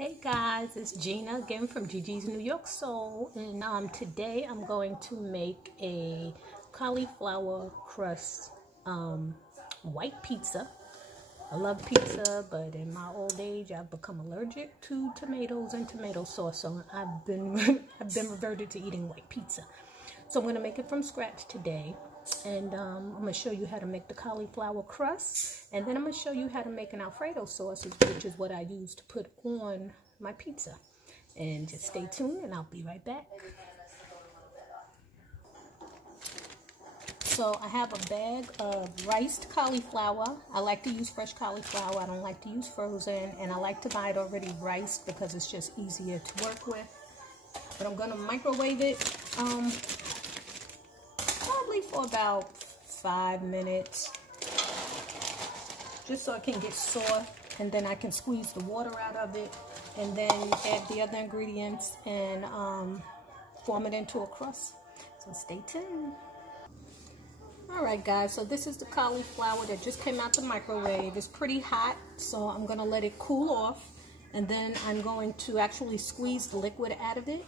Hey guys, it's Gina again from Gigi's New York Soul, and today I'm going to make a cauliflower crust white pizza. I love pizza, but in my old age I've become allergic to tomatoes and tomato sauce, so I've been reverted to eating white pizza. So I'm going to make it from scratch today, and I'm going to show you how to make the cauliflower crust, and then I'm going to show you how to make an Alfredo sauce, which is what I use to put on my pizza. And just stay tuned and I'll be right back. So I have a bag of riced cauliflower. I like to use fresh cauliflower. I don't like to use frozen, and I like to buy it already riced because it's just easier to work with. But I'm going to microwave it probably for about 5 minutes, just so it can get soft, and then I can squeeze the water out of it and then add the other ingredients and form it into a crust. So stay tuned. Alright guys, so this is the cauliflower that just came out the microwave. It's pretty hot, so I'm going to let it cool off, and then I'm going to actually squeeze the liquid out of it,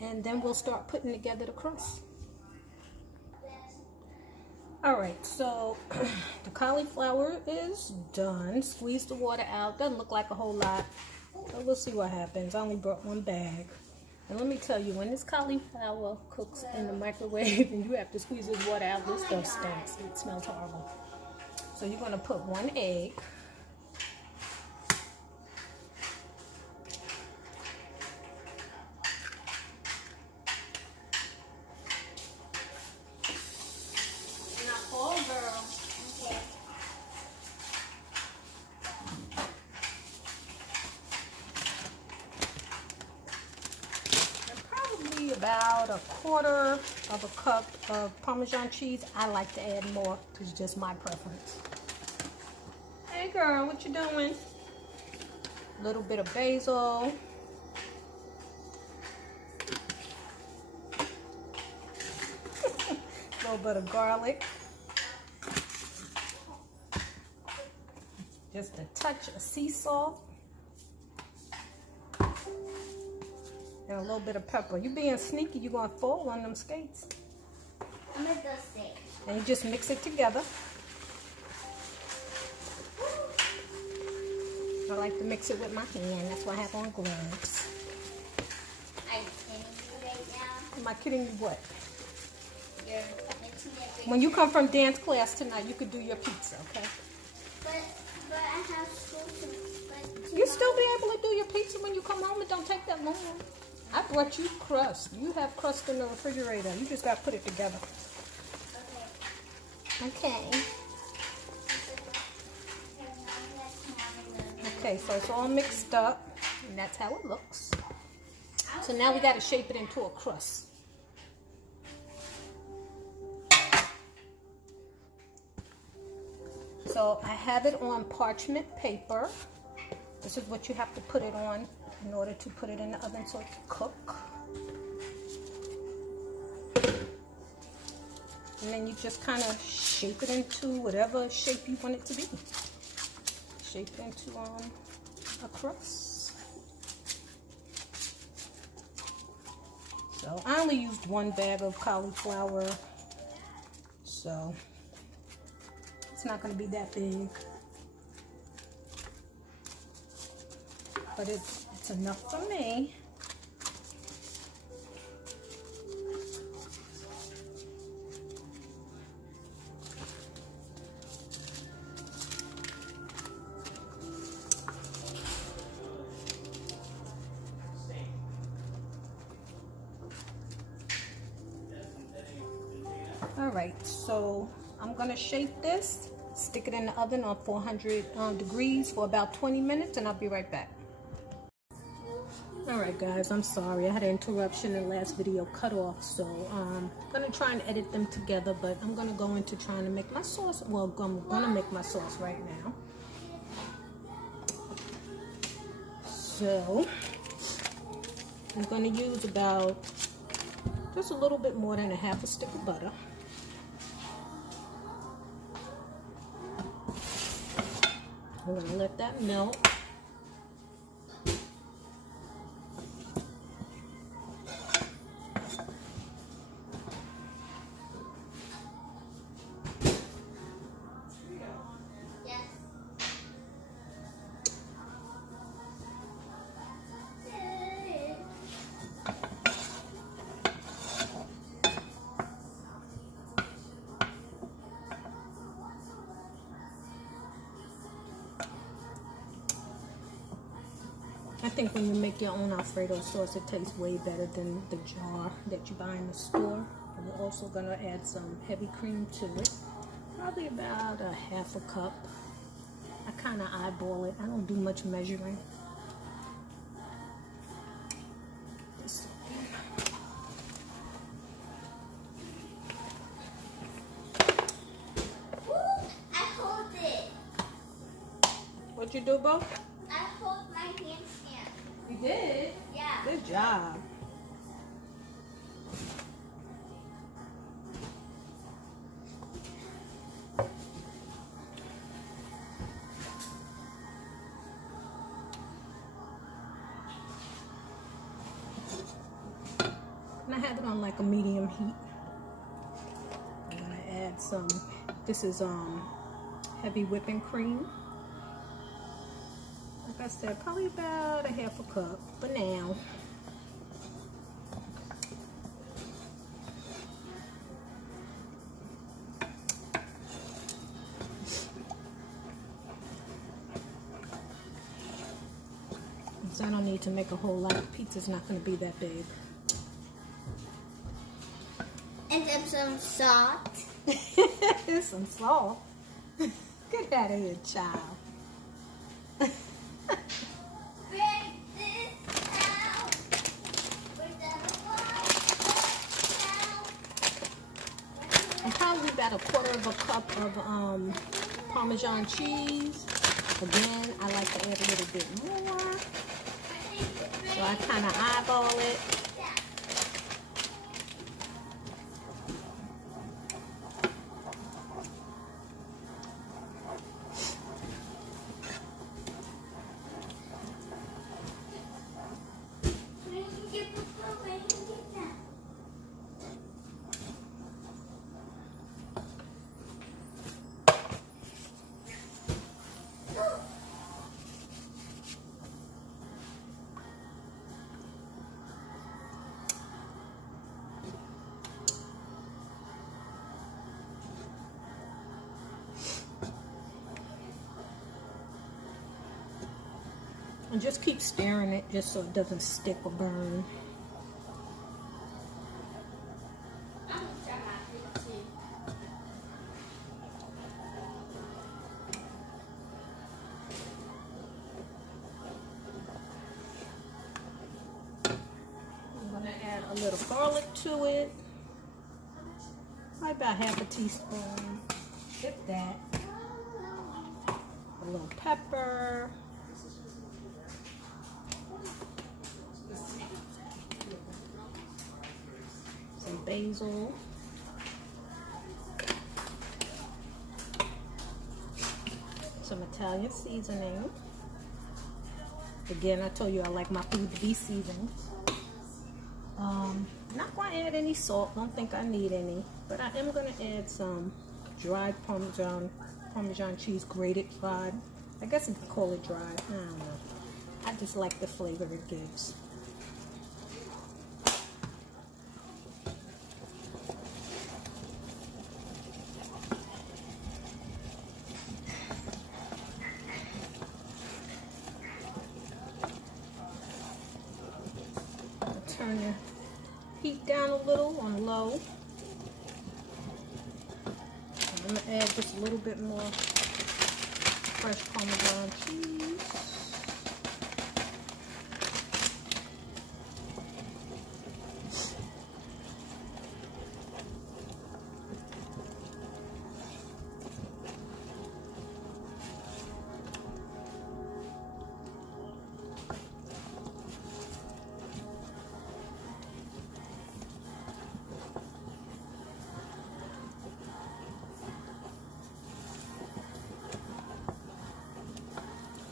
and then we'll start putting together the crust. Alright, so the cauliflower is done. Squeeze the water out. Doesn't look like a whole lot, but we'll see what happens. I only brought one bag. And let me tell you, when this cauliflower cooks in the microwave and you have to squeeze this water out, this stuff stinks. It smells horrible. So you're going to put 1 egg. About 1/4 of a cup of Parmesan cheese. I like to add more. It's just my preference. Hey girl, what you doing? A little bit of basil. A little bit of garlic. Just a touch of sea salt. And a little bit of pepper. You being sneaky, you're going to fall on them skates. I'm at the steak. And you just mix it together. I like to mix it with my hand. That's why I have on gloves. I'm kidding you right now. Am I kidding you what? You're mixing it. When you come from dance class tonight, you could do your pizza, okay? But I have school to... You'll still be able to do your pizza when you come home. It don't take that long. I brought you crust. You have crust in the refrigerator. You just got to put it together. Okay. Okay, so it's all mixed up, and that's how it looks. So now we got to shape it into a crust. So I have it on parchment paper. This is what you have to put it on in order to put it in the oven so it can cook. And then you just kind of shape it into whatever shape you want it to be. Shape it into a crust. So I only used 1 bag of cauliflower, so it's not going to be that big. But it's enough for me. Alright, so I'm going to shape this, stick it in the oven on 400 degrees for about 20 minutes, and I'll be right back. Alright guys, I'm sorry, I had an interruption in the last video, cut off, so I'm going to try and edit them together, but I'm going to go into trying to make my sauce. Well, I'm going to make my sauce right now. So, I'm going to use about just a little bit more than 1/2 stick of butter. I'm going to let that melt. I think when you make your own Alfredo sauce, it tastes way better than the jar that you buy in the store. And we're also gonna add some heavy cream to it. Probably about a half a cup. I kind of eyeball it. I don't do much measuring. What'd you do, Bo? I hold my handstand. You did? Yeah. Good job. And I have it on like a medium heat. I'm gonna add some, this is heavy whipping cream. Like I said, probably about a half a cup for now. So I don't need to make a whole lot. Pizza's not going to be that big. And then some salt. Some salt. Get out of here, child. And probably about a quarter of a cup of Parmesan cheese. Again, I like to add a little bit more. So I kind of eyeball it. And just keep stirring it just so it doesn't stick or burn. I'm going to add a little garlic to it. Probably about half a teaspoon, if that. A little pepper. Some basil. Some Italian seasoning. Again, I told you I like my food to be seasoned. Not going to add any salt. Don't think I need any. But I am going to add some dried Parmesan cheese, grated dried. I guess you could call it dried. I don't know. I just like the flavor it gives. Turn your heat down a little on low. I'm going to add just a little bit more fresh Parmesan cheese.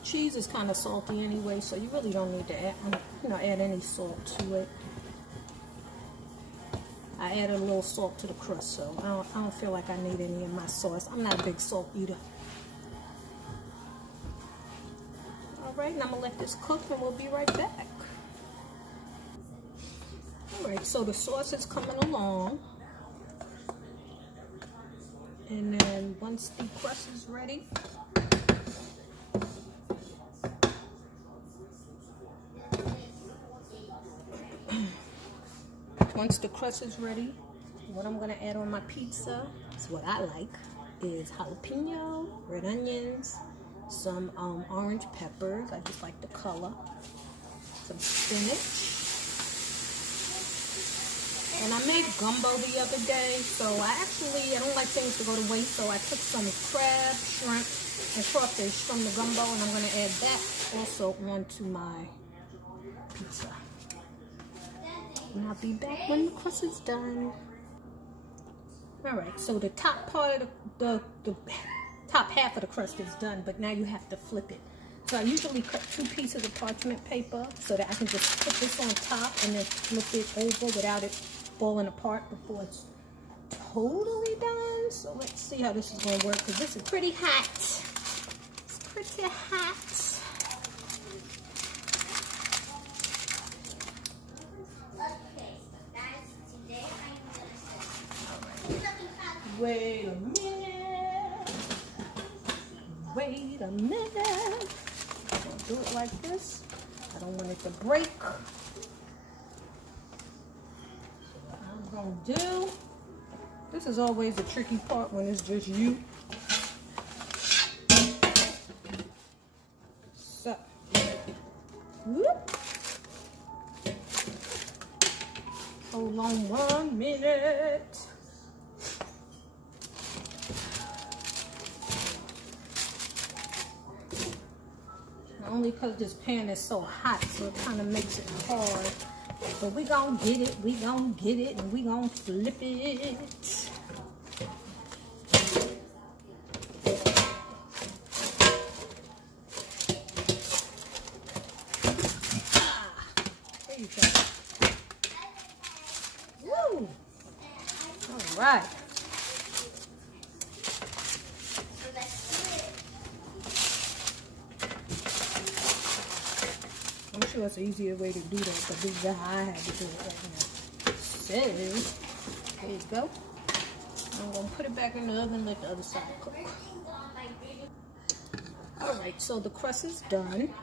Cheese is kind of salty anyway, so you really don't need to add, add any salt to it. I added a little salt to the crust, so I don't feel like I need any in my sauce. I'm not a big salt eater. All right, and I'm gonna let this cook, and we'll be right back. All right, so the sauce is coming along, and then once the crust is ready, once the crust is ready, what I'm gonna add on my pizza is what I like is jalapeno, red onions, some orange peppers. I just like the color. Some spinach. And I made gumbo the other day, so I don't like things to go to waste, so I took some crab, shrimp, and crawfish from the gumbo, and I'm gonna add that also onto my pizza. And I'll be back when the crust is done. Alright, so the top part of the top half of the crust is done, but now you have to flip it. So I usually cut 2 pieces of parchment paper so that I can just put this on top and then flip it over without it falling apart before it's totally done. So let's see how this is going to work, because this is pretty hot. It's pretty hot. Wait a minute. Wait a minute. I'm going to do it like this. I don't want it to break. What I'm going to do, this is always the tricky part when it's just you. So, whoop. Hold on 1 minute. Only because this pan is so hot, so it kind of makes it hard. But we gonna get it, we gonna get it, and we gonna flip it. There you go. Woo! All right. I'm sure it's an easier way to do that, but this is how I had to do it right now. So, there you go. I'm going to put it back in the oven and let the other side cook. Alright, so the crust is done.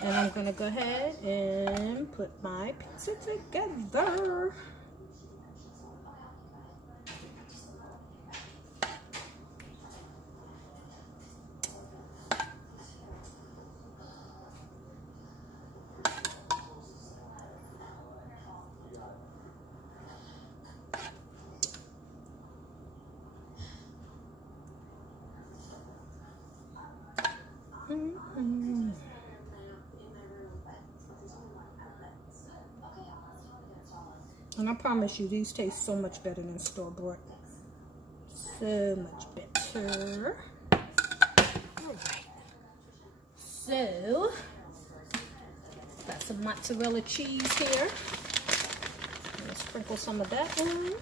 And I'm going to go ahead and put my pizza together. And I promise you, these taste so much better than store-bought. So much better. Alright. So, got some mozzarella cheese here. I'm going to sprinkle some of that on.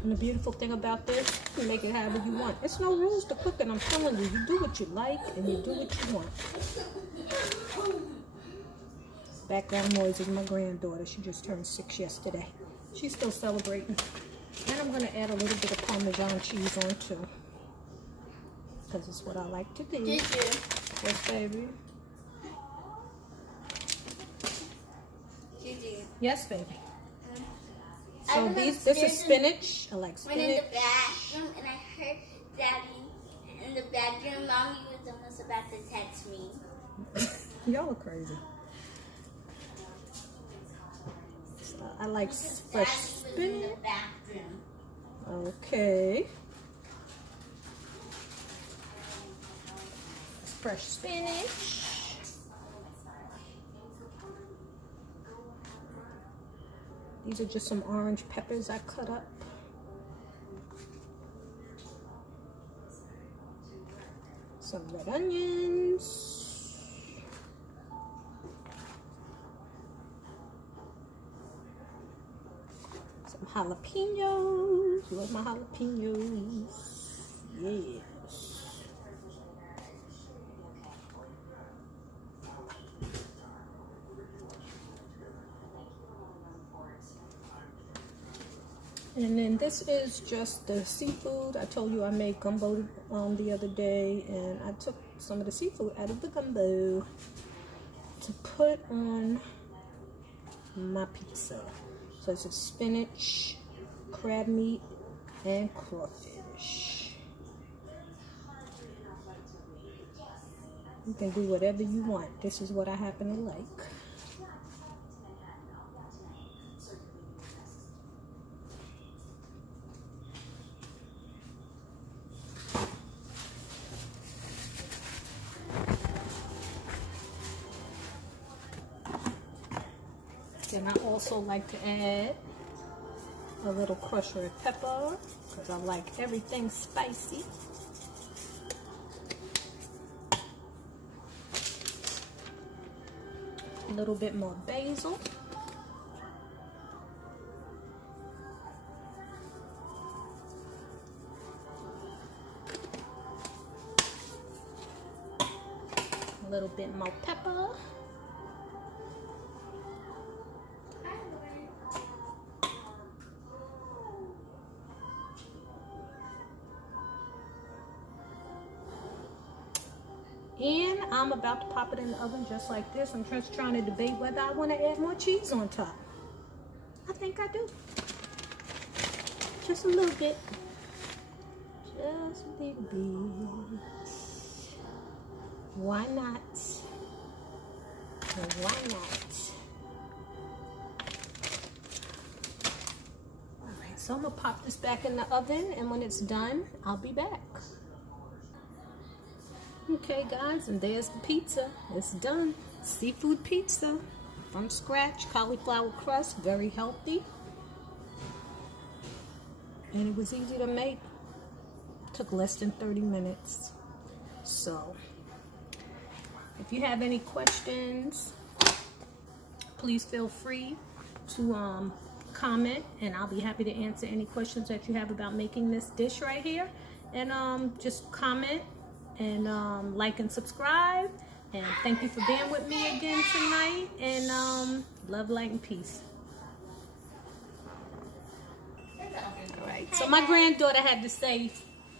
And the beautiful thing about this, you can make it however you want. It's no rules to cooking, I'm telling you. You do what you like and you do what you want. Background noise is my granddaughter. She just turned 6 yesterday. She's still celebrating. And I'm going to add a little bit of Parmesan cheese on too. Because it's what I like to do. Did you? Yes, baby. Did you? Yes, baby. I So this is spinach. I like spinach. Went in the bathroom and I heard Daddy in the bedroom. Mommy was almost about to text me. Y'all are crazy. So I like fresh spinach. In the bathroom. Okay. Fresh spinach. These are just some orange peppers I cut up. Some red onions. Some jalapenos. Love my jalapenos. Yes. And then this is just the seafood. I told you I made gumbo the other day, and I took some of the seafood out of the gumbo to put on my pizza. So it's a spinach, crab meat, and crawfish. You can do whatever you want. This is what I happen to like. Then I also like to add a little crushed red pepper because I like everything spicy. A little bit more basil. A little bit more pepper. And I'm about to pop it in the oven just like this. I'm just trying to debate whether I want to add more cheese on top. I think I do. Just a little bit. Just a little bit. Why not? Why not? Alright, so I'm going to pop this back in the oven, and when it's done, I'll be back. Okay guys, and there's the pizza. It's done. Seafood pizza from scratch, cauliflower crust, very healthy. And it was easy to make. Took less than 30 minutes. So, if you have any questions, please feel free to comment, and I'll be happy to answer any questions that you have about making this dish right here. And just comment and like and subscribe, and thank you for being with me again tonight, and love, light, and peace. All right, so my granddaughter had to say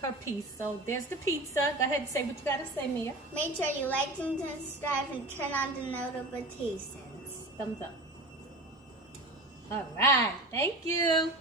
her piece, so there's the pizza. Go ahead and say what you gotta say, Mia. Make sure you like and subscribe and turn on the notifications. Thumbs up. All right, thank you.